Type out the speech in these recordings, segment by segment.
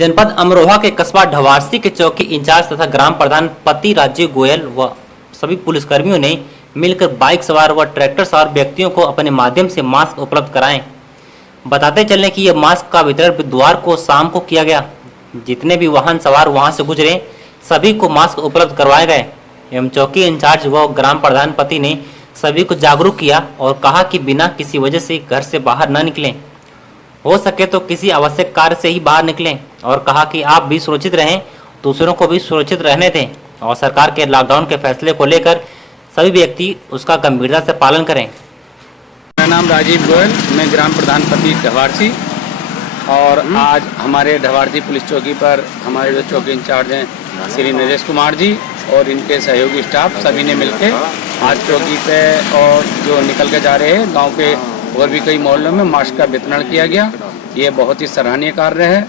जनपद अमरोहा के कस्बा ढवारसी के चौकी इंचार्ज तथा ग्राम प्रधान पति राजीव गोयल व सभी पुलिसकर्मियों ने मिलकर बाइक सवार व ट्रैक्टर सवार व्यक्तियों को अपने माध्यम से मास्क उपलब्ध कराएं। बताते चलें कि यह मास्क का वितरण बुधवार को शाम को किया गया। जितने भी वाहन सवार वहां से गुजरे सभी को मास्क उपलब्ध करवाए गए एवं चौकी इंचार्ज व ग्राम प्रधान पति ने सभी को जागरूक किया और कहा कि बिना किसी वजह से घर से बाहर न निकलें, हो सके तो किसी आवश्यक कार्य से ही बाहर निकलें और कहा कि आप भी सुरक्षित रहें, दूसरों को भी सुरक्षित रहने दें और सरकार के लॉकडाउन के फैसले को लेकर सभी व्यक्ति उसका गंभीरता से पालन करें। मेरा नाम राजीव गोयल, मैं ग्राम प्रधान पति ढवारसी और आज हमारे ढवारसी पुलिस चौकी पर हमारे जो चौकी इंचार्ज हैं श्री नरेश कुमार जी और इनके सहयोगी स्टाफ सभी ने मिलकर आज चौकी पे और जो निकल के जा रहे हैं गांव के और भी कई मोहल्लों में मास्क का वितरण किया गया। ये बहुत ही सराहनीय कार्य है।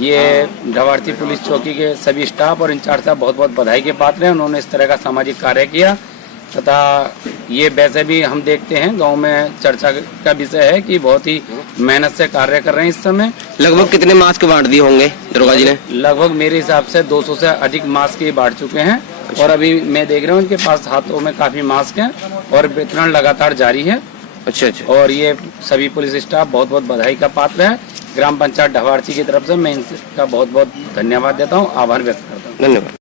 ये ढवारसी पुलिस चौकी के सभी स्टाफ और इंचार्ज साहब बहुत बहुत बधाई के पात्र हैं। उन्होंने इस तरह का सामाजिक कार्य किया तथा ये वैसे भी हम देखते हैं गांव में चर्चा का विषय है कि बहुत ही मेहनत से कार्य कर रहे हैं इस समय। लगभग कितने मास्क बांट दिए होंगे दरोगा जी ने? लगभग मेरे हिसाब से 200 से अधिक मास्क ये बांट चुके हैं। और अभी मैं देख रहा हूँ इनके पास हाथों में काफी मास्क हैं और वितरण लगातार जारी है। अच्छा। और ये सभी पुलिस स्टाफ बहुत बहुत बधाई का पात्र है। ग्राम पंचायत ढवारसी की तरफ से मैं इनका बहुत बहुत धन्यवाद देता हूँ, आभार व्यक्त करता हूँ। धन्यवाद।